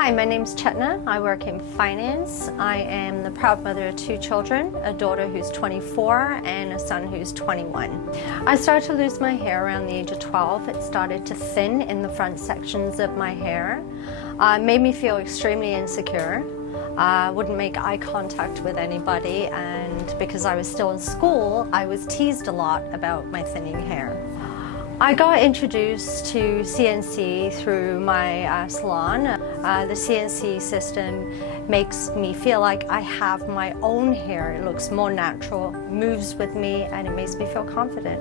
Hi, my name's Chetna. I work in finance. I am the proud mother of 2 children, a daughter who's 24 and a son who's 21. I started to lose my hair around the age of 12. It started to thin in the front sections of my hair. It made me feel extremely insecure. I wouldn't make eye contact with anybody, and because I was still in school, I was teased a lot about my thinning hair. I got introduced to CNC through my salon. The CNC system makes me feel like I have my own hair. It looks more natural, moves with me, and it makes me feel confident.